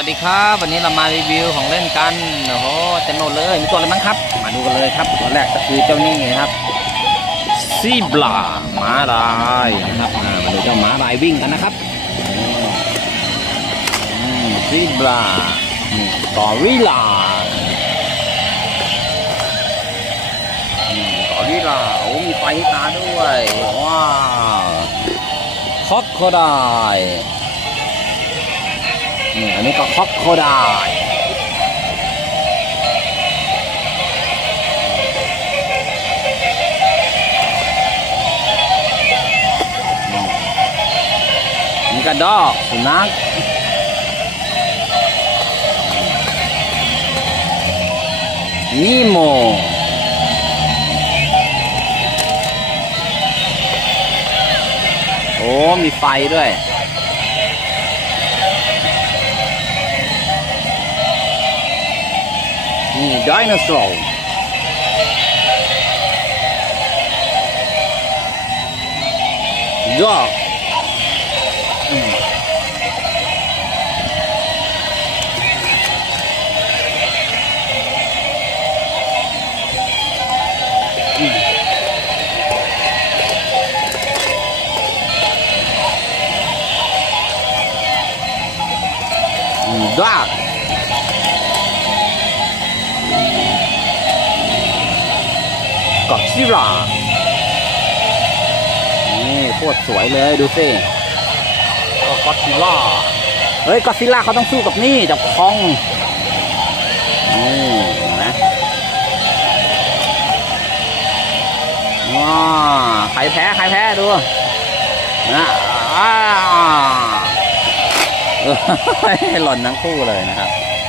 วัสดีครับ วันนี้เรามารีวิวของเล่นกันโอ้โหเต็มหมดเลยมีตัวอะไรบ้างครับ มาดูกันเลยครับตัวแรกก็คือเจ้านี่นะครับซีบลาหมาลายนะครับมาดูเจ้าหมาลายวิ่งกันนะครับซีบลาอืมกอริลาอืมกอริลาโอ้มีไฟตาด้วยว้าวคอกโคได นี่อันนี้ก็คอกโคไดนี่กระดอกสุนัขนีโมโอ้มีไฟด้วย นี่ไดโนเสาร์ยอดอืมอืมอืมดอกกอซิรานี่โคตรสวยเลยดูสิก็กอซิล่าเฮ้ยกอซิล่าเขาต้องสู้กับนี่จับคองนี่เห็นไหมว้าใครแพ้ใครแพ้ดูนะอ้าเออหล่นทั้งคู่เลยนะครับ